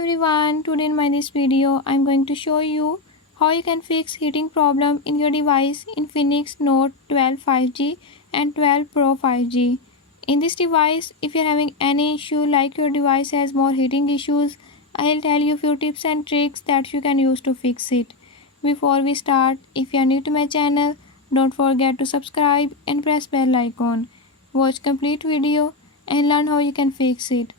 everyone, today in this video I'm going to show you how you can fix heating problem in your device Infinix Note 12 5G and 12 Pro 5G. In this device, if you're having any issue like your device has more heating issues, I'll tell you few tips and tricks that you can use to fix it. Before we start, if you are new to my channel, don't forget to subscribe and press bell icon. Watch complete video and learn how you can fix it.